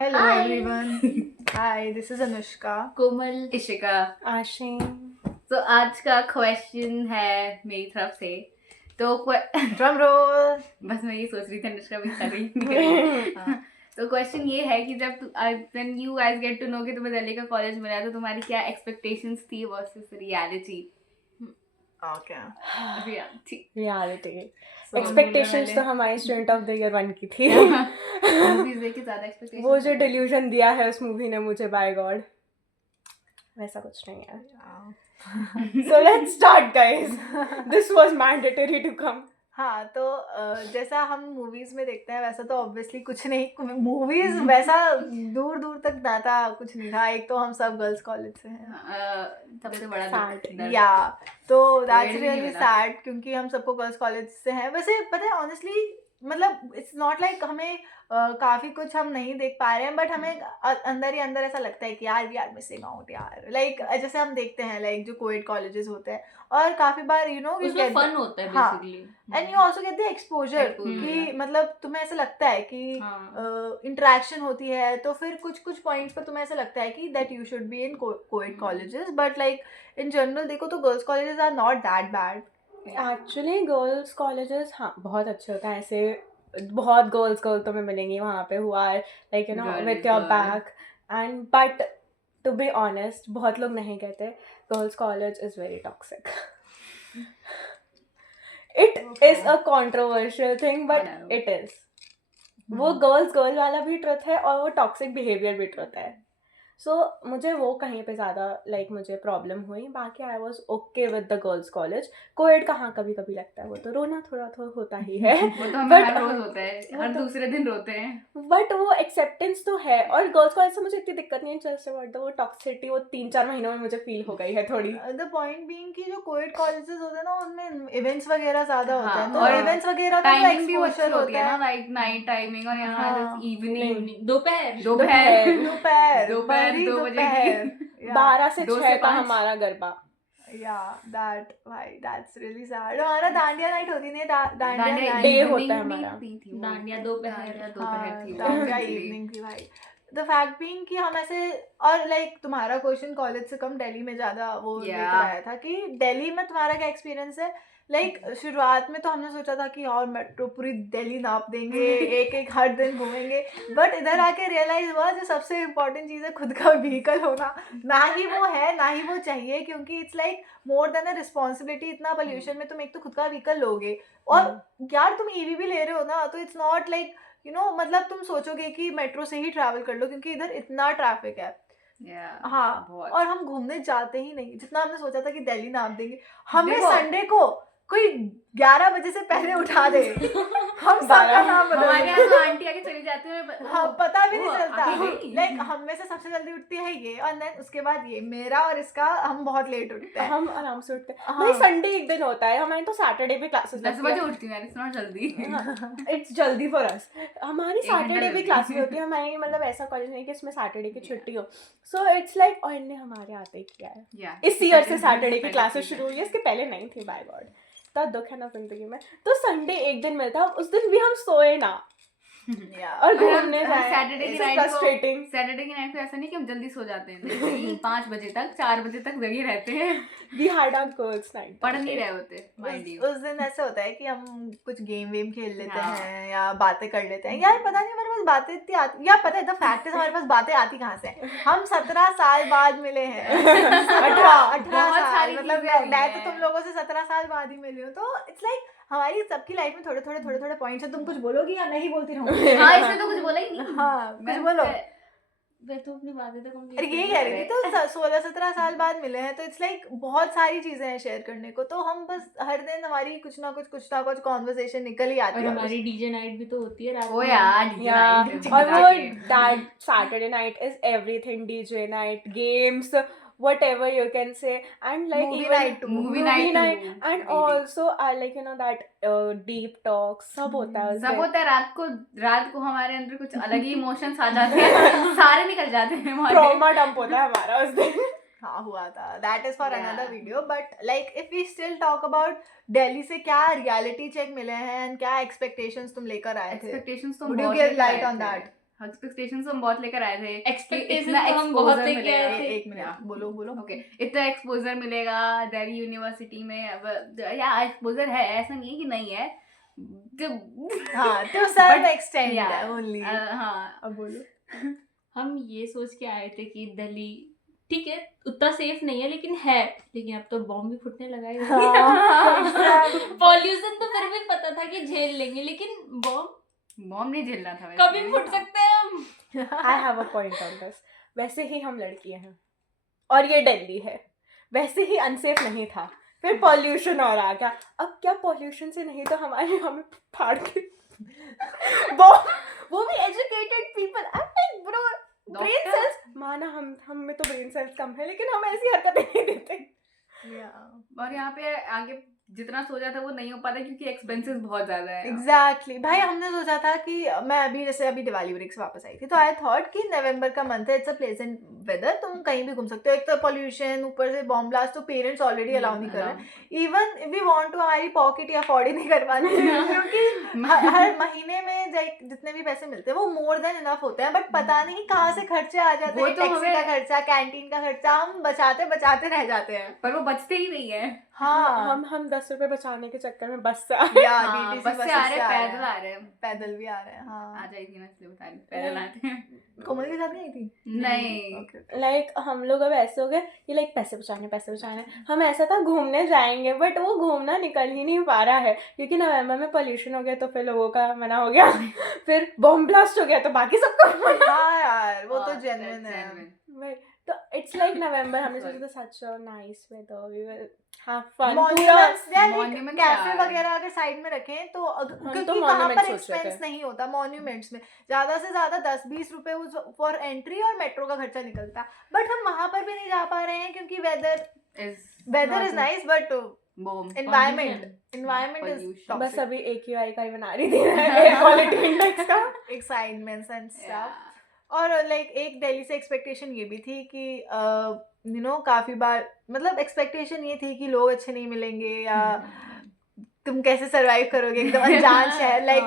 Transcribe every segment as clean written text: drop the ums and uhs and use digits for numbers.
Hello Hi. everyone. Hi, this is Anushka. कोमल, इशिका। आशीन तो आज का क्वेश्चन है मेरी तरफ से। तो Drum roll. बस मैं ये सोच रही थी अनुष्का भी कर रही नहीं। हाँ. तो क्वेश्चन ये है कि जब when you guys get to know कि तुम्हें दिल्ली का कॉलेज मिला तो तुम्हारी क्या एक्सपेक्टेशंस थी versus reality. Okay. Reality So, expectations तो हमारे स्टूडेंट ऑफ द ईयर 1 की थी। मूवीज देख के ज्यादा एक्सपेक्टेशंस वो जो डिल्यूजन दिया है उस मूवी ने मुझे, बाय गॉड, वैसा कुछ नहीं है। So let's start guys, this was mandatory to come. हाँ, तो जैसा हम मूवीज में देखते हैं वैसा तो ऑब्वियसली कुछ नहीं, मूवीज वैसा दूर दूर तक दाता कुछ नहीं था। एक तो हम सब गर्ल्स कॉलेज से हैं, सबसे बड़ा Sad. दर्द। या तो दैट्स Really रियली मिला। सैड क्योंकि हम सबको गर्ल्स कॉलेज से हैं। वैसे पता है ऑनेस्टली, मतलब इट्स नॉट लाइक हमें काफी कुछ हम नहीं देख पा रहे हैं, बट हमें अंदर ही अंदर ऐसा लगता है कि यार वी आर मिसिंग आउट यार। लाइक जैसे हम देखते हैं लाइक जो कोएड कॉलेजेस होते हैं और काफी बार यू नो उसमें फन होता है हाँ, basically. And you also get the exposure Exposure, कि yeah. मतलब तुम्हें ऐसा लगता है कि इंटरेक्शन होती है, तो फिर कुछ कुछ पॉइंट्स पर तुम्हें ऐसा लगता है कि that you should be in coed colleges, but like in general देखो तो girls colleges are not that bad. Actually girls colleges हाँ बहुत अच्छे होते हैं। ऐसे बहुत गर्ल्स तुम्हें मिलेंगी वहाँ पे who are like you know Girl with is your girl. Back end but to be honest बहुत लोग नहीं कहते girls college is very toxic. It is a controversial thing but it is. वो गर्ल्स गर्ल वाला भी truth है और वो टॉक्सिक बिहेवियर भी ट्रुथ है। सो मुझे वो कहीं पे ज़्यादा लाइक मुझे प्रॉब्लम हुई। बाकी I was okay with the girls college. Coed कहाँ कभी कभी लगता है, वो तो रोना थोड़ा थोड़ा होता ही है। वो तो हमें But- हर रोज होता है, वो हर तो- दूसरे दिन रोते हैं। बट वो एक्सेप्टेंस तो है। और गर्ल्स कॉलेज से मुझे इतनी दिक्कत नहीं है, जैसे वो टॉक्सिसिटी वो 3-4 महीनों में मुझे फील हो गई है थोड़ी। द पॉइंट बीइंग कि जो कोएड कॉलेजेस होते हैं ना उनमें इवेंट्स वगैरह ज्यादा होते हैं, हाँ, तो और इवेंट्स वगैरह का जो टाइमिंग भी अच्छी एक्सपोजर होती होता है ना, है लाइक नाइट टाइमिंग, और यहाँ हाँ, इवनिंग, दोपहर दोपहर। दोपहर दोपहर बड़ी 2 बजे दोपहर की 12 से 2 से 6 का 5 हमारा गरबा। दैट भाई दैट्स रियली सैड। हमारा डांडिया नाइट होती नहीं, dandiya dandiya night day evening होता है नहीं हमारा। थी वो। डांडिया दोपहर। डांडिया दोपहर थी वो डांडिया actually। इवनिंग थी भाई। द फैक्ट बीइंग कि हम ऐसे, और लाइक तुम्हारा क्वेश्चन कॉलेज से कम दिल्ली में ज्यादा वो Yeah. लेकर आया था कि दिल्ली में तुम्हारा क्या एक्सपीरियंस है। लाइक शुरुआत में तो हमने सोचा था कि और मेट्रो पूरी दिल्ली नाप देंगे, एक एक हर दिन घूमेंगे, बट इधर आके रियलाइज हुआ जो सबसे इम्पोर्टेंट चीज़ है खुद का व्हीकल होना। ना ही वो है ना ही वो चाहिए, क्योंकि it's like more than a responsibility. इतना पोल्यूशन में तुम एक तो खुद का व्हीकल लोगे, और यार तुम ईवी भी ले रहे हो ना, तो it's not like you no, मतलब तुम सोचोगे कि मेट्रो से ही ट्रैवल कर लो क्योंकि इधर इतना ट्रैफिक है। Yeah, हाँ, बहुत। और हम घूमने जाते ही नहीं। जितना हमने सोचा था कि दिल्ली नाप देंगे, हमें देखो, संडे को कोई 11 बजे से पहले उठा दे, हम सबका नाम बदल हमारे देंगे। यहाँ तो आंटी आके चली जाती है। हाँ, पता भी नहीं वो चलता। आगे गई। लाइक हम में से सबसे जल्दी उठती है ये, और देन उसके बाद ये, मेरा और इसका, हम बहुत लेट उठते हैं। हम आराम से उठते हैं। हाँ। नहीं, संडे एक दिन होता है हमारे, तो सैटरडे भी क्लासेस 10 बजे उठती हूँ यार, इट्स नॉट जल्दी। इट्स जल्दी फॉर अस। हमारी 1 घंटा सैटरडे भी जल्दी। क्लासेस होती है हमारी, मतलब ऐसा कॉलेज नहीं कि इसमें सैटरडे की छुट्टी हो। सो इट्स लाइक, और इनने हमारे आते ही किया है। Yeah, इस ईयर से सैटरडे की पहले क्लासेस थी। शुरू हुई है, इसके पहले नहीं थी। बाय गॉड, इतना दुख है ना जिंदगी में। तो संडे एक दिन मिलता, उस दिन भी हम सोए ना Yeah. और और हम घूमने जाए। सैटरडे की It's नाइट को frustrating. सैटरडे की नाइट को ऐसा नहीं कि हम जल्दी सो जाते हैं, 5 बजे तक 4 बजे तक जगे रहते हैं, We had our girls' night. पढ़ नहीं रहे होते माइंड यू। उस दिन ऐसा होता है कि हम कुछ गेम वेम खेल लेते हाँ। हैं या बातें कर लेते हैं। यार पता नहीं हमारे पास बातें इतनी आती, यार पता है द फैक्ट है हमारे पास बातें आती कहाँ से हैं। हम 17 साल बाद मिले हैं। 18 बहुत साल, सारी मतलब चीजें हुई मैं तो हैं। तुम लोगों से 17 साल बाद ही मिली हूँ। तो इट्स लाइक हमारी सबकी लाइफ में थोड़े थोड़े पॉइंट्स हैं। तुम कुछ बोलोगी या नहीं बोलती रहूंगी? हाँ, इसने तो कुछ बोला ही नहीं। हाँ, कुछ मैं बोलो। मैं तो अपनी बातें तो अरे ये कह रही थी, तो 16-17 साल बाद मिले हैं, तो इट्स लाइक बहुत सारी चीजें हैं शेयर करने को। तो हम बस हर दिन हमारी कुछ ना कुछ कॉन्वर्सेशन निकल ही आती और है। हमारी डीजे नाइट भी तो होती है रात ओ में। यार, Yeah, और वो that Saturday night is everything. DJ night, games, whatever you can say, and like Movie even night too. Movie movie night night, too. and also I like that deep talk सब होता है उस सब दिन। होता है रात को हमारे अंदर कुछ अलग ही इमोशंस आ जाते हैं, सारे निकल जाते हैं हमारे। ट्रॉमा डंप होता है हमारा उस दिन। हाँ, हुआ था। That is for Yeah. Another video, but like if we still talk about Delhi से क्या रियलिटी चेक मिले हैं एंड क्या एक्सपेक्टेशंस तुम लेकर आए थे, एक्सपेक्टेशंस तो वुड यू बहुत गिव लेकर लाइट आए ऑन थे। दैट? एक्सपेक्टेशंस हम बहुत लेकर आए थे कि Expectations इतना तो हम बहुत exposure लेके आए मिलेगा। थे। एक मिनट बोलो बोलो ओके, इतना एक्सपोजर मिलेगा दिल्ली यूनिवर्सिटी में। अब या एक्सपोजर है, ऐसा नहीं है कि नहीं है। हाँ to some But, extent yeah, only हाँ, अब बोलो हम ये सोच के आए थे कि दिल्ली ठीक है उतना सेफ नहीं है लेकिन अब तो बॉम्ब भी फूटने लगा है। पॉल्यूशन तो फिर भी पता था कि झेल लेंगे, लेकिन बॉम्ब नहीं झेलना था वैसे। कभी फूट सकते हैं हम। I have a point on this. वैसे ही हम लड़कियां हैं और ये दिल्ली है, वैसे ही अनसेफ नहीं था, फिर पॉल्यूशन और आ गया। अब क्या पॉल्यूशन से नहीं तो हमें फाड़ के वो भी educated people. I like bro, brain Doctor? Cells माना हम में तो ब्रेन सेल्स कम है, लेकिन हम ऐसी हरकतें नहीं देते। और यहाँ पे आगे जितना सोचा था वो नहीं हो पाता क्योंकि एक्सपेंसेस बहुत ज्यादा है। एग्जैक्टली भाई हमने सोचा था कि मैं अभी दिवाली ब्रेक से वापस आई थी तो आई थॉट कि नवंबर का मंथ है, इट्स अ प्लेजेंट वेदर, तुम कहीं भी घूम सकते हो। एक तो पॉल्यूशन, ऊपर से बॉम्ब ब्लास्ट, तो पेरेंट्स ऑलरेडी अलाउ नहीं कर रहे। इवन वी वांट टू, हमारी पॉकेट या अफोर्ड ही नहीं कर पाते क्योंकि हर महीने में जितने भी पैसे मिलते हैं वो मोर देन इनफ होते हैं, बट पता नहीं कहाँ से खर्चे आ जाते वो हैं। तो टैक्सी का हमें- खर्चा, कैंटीन का खर्चा, हम बचाते बचाते रह जाते हैं। पर वो बचते ही नहीं है। हाँ हम 10 रुपए बचाने के चक्कर में बस से आ रहे हैं। या हाँ, DTC बस से बसेस आ रहे से हैं, आ रहे पैदल हैं, आ रहे हैं। पैदल भी आ रहे हैं। आ हाँ जाएगी ना इसलिए बता रही, पैदल आते हैं। कोमल के साथ नहीं आई थी? नहीं, लाइक हम लोग अब ऐसे हो गए कि लाइक पैसे बचाने। हम ऐसा था घूमने जाएंगे, बट वो घूमना निकल ही नहीं पा रहा है क्योंकि नवंबर में पोल्यूशन हो गया तो फिर लोगों का मना हो गया, फिर बॉम्ब ब्लास्ट हो गया तो बाकी सबका मना। हाँ यार वो तो हाँ, जेन्युइन that's है। genuine। तो इट्स लाइक नवंबर हमने Sorry. सोचा था such nice weather, we will have fun. Monuments यार, Monuments कैफे यार। वगैरह अगर साइड में रखें तो क्योंकि तो कहाँ monuments पर सोच रहे एक्सपेंस थे। नहीं होता मॉन्यूमेंट्स में, ज्यादा से ज्यादा 10-20 रुपए फॉर एंट्री और मेट्रो का खर्चा निकलता, बट हम वहां पर भी नहीं जा पा रहे हैं क्योंकि weather Is is nice but boom. Environment is Pollution. बस अभी AQI का ही बना रही थी एयर क्वालिटी इंडेक्स का। Excitements and stuff. Yeah. और लाइक एक दिल्ली से एक्सपेक्टेशन ये भी थी कि यू नो काफ़ी बार मतलब एक्सपेक्टेशन ये थी कि लोग अच्छे नहीं मिलेंगे या तुम कैसे सरवाइव करोगे एकदम अनजान शहर, like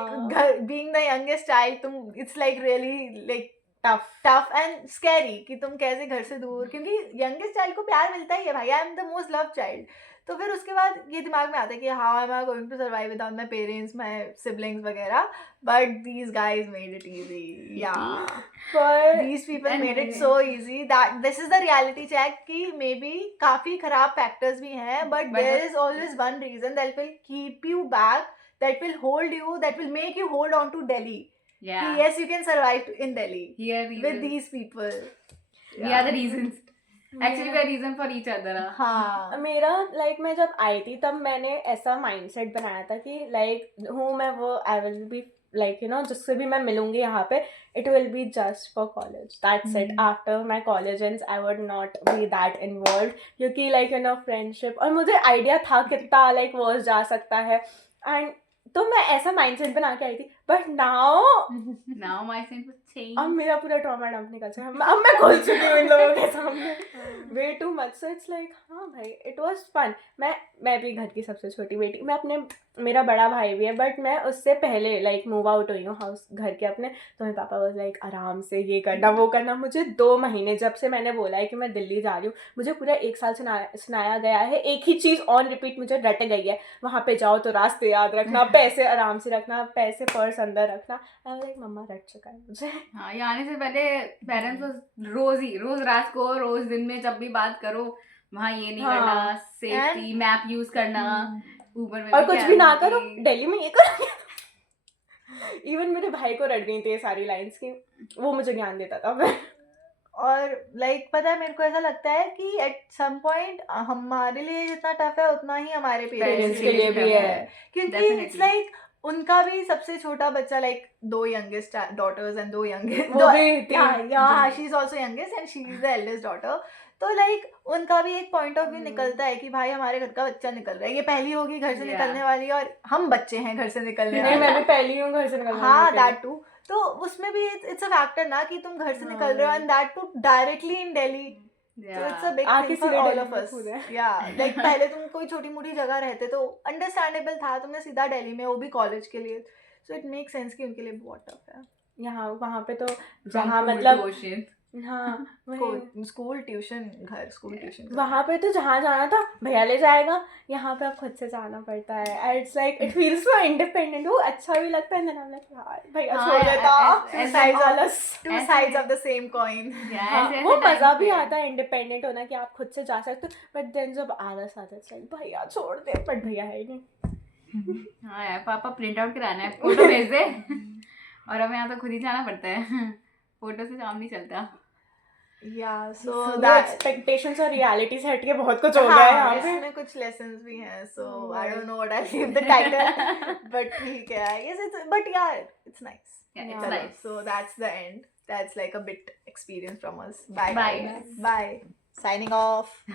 being the youngest child तुम, it's like really like tough and scary कि तुम कैसे घर से दूर, क्योंकि यंगेस्ट चाइल्ड को प्यार मिलता ही है भाई, I am the most love child. तो फिर उसके बाद ये दिमाग में आता है कि how am I going to survive without my parents, my siblings वगैरह, but these guys made it easy. या these people made it so easy that this is the reality check कि maybe काफी खराब factors भी हैं, but there is always one reason that will keep you back, that will hold you, that will make you hold on to Delhi. Yeah. कि yes you can survive in Delhi Here with these people. we are the reasons. Actually we are reason for each other. हाँ मेरा like मैं जब आई थी तब मैंने ऐसा mindset बनाया था कि लाइक हूँ मैं वो I will be like you no जिससे भी मैं मिलूंगी यहाँ पे it will be just for college, that's it. After my college ends I would not be that involve क्योंकि लाइक यू नो फ्रेंडशिप, और मुझे आइडिया था कितना लाइक वर्स जा सकता है एंड तो मैं ऐसा माइंडसेट बना के आई थी, but now Now my sense was changed. अब मेरा पूरा ट्रॉमा डंप निकल चुका है, अब मैं खुल चुकी हूँ इन लोगों के सामने way too much. So it's like हाँ भाई इट वाज फन। मैं भी घर की सबसे छोटी बेटी, मैं अपने मेरा बड़ा भाई भी है बट मैं उससे पहले लाइक मूव आउट हुई हूँ हाउस घर के अपने, तो मेरे पापा वाज लाइक आराम से ये करना वो करना। मुझे 2 महीने जब से मैंने बोला है कि मैं दिल्ली जा रही हूँ, मुझे पूरा 1 साल सुनाया गया है एक ही चीज़ ऑन रिपीट, मुझे रट गई है, वहाँ पे जाओ तो रास्ते याद रखना, पैसे आराम से रखना, पैसे पर्स अंदर रखना। आई वाज लाइक मम्मा रट चुका है मुझे। हाँ, ये आने से पहले पेरेंट्स रोज रात को रोज दिन में जब भी बात करो वहाँ ये नहीं हाँ। करना, सेफ्टी मैप यूज करना, ऊबर में और भी कुछ क्या भी ना है करो कि- दिल्ली में ये करो। इवन मेरे भाई को रट गई थी ये सारी लाइंस की, वो मुझे ज्ञान देता था फिर। और लाइक पता है मेरे को ऐसा लगता है कि एट सम पॉइंट हमारे लिए जितना टफ है उतना ही हमारे पेरेंट्स के लिए भी है, क्योंकि Definitely. इट्स लाइक उनका भी सबसे छोटा बच्चा like 2 youngest daughters and 2 youngest वो भी तीन। She is also youngest and she is the eldest daughter. तो लाइक उनका भी एक पॉइंट ऑफ व्यू निकलता है कि भाई हमारे घर का बच्चा निकल रहा है, ये पहली होगी घर से Yeah. निकलने वाली और हम बच्चे हैं घर से निकलने नहीं वाले। मैं भी पहली हूँ घर से निकलने हाँ वाली। दैट टू, तो उसमें भी इट्स अ फैक्टर ना कि तुम घर से हाँ, निकल रहे हो and that too directly in Delhi, so it's a big आके thing for सीधे all दिल्ली of में us. कूद है। Yeah, like पहले तुम कोई छोटी मोटी जगह रहते तो अंडरस्टैंडेबल था, तुमने सीधा दिल्ली में, वो भी कॉलेज के लिए, so it makes sense कि उनके लिए बहुत टफ है। यहाँ वहाँ पे तो जहाँ मतलब हाँ वही स्कूल ट्यूशन घर स्कूल ट्यूशन वहाँ पे तो जहाँ जाना था भैया ले जाएगा, यहाँ पे अब खुद से जाना पड़ता है। It's like it feels so independent, वो अच्छा भी लगता है। देन यार भैया हाँ, छोड़ देता, ऐसे आलस। Two sides of the same coin. हाँ, वो मजा भी आता है इंडिपेंडेंट होना कि आप खुद से जा सकते हो, बट देन जब आलस आता है लाइक भैया छोड़ दे, बट भैया है ही नहीं। हाँ यार, पापा प्रिंट आउट कराना है, फोटो भेज दे। और हमें यहाँ तो खुद ही जाना पड़ता है, फोटो से काम नहीं चलता। Yeah, So so the that expectations और realities हट के बहुत कुछ हो गया है यहाँ पे। इसमें कुछ lessons भी हैं, so Oh, I right. don't know what I give the title, but ठीक है, I guess it's, but yeah, it's nice. Yeah, it's Chalo, nice. So that's the end. That's like a bit experience from us. Bye. Bye. guys. Bye. Signing off.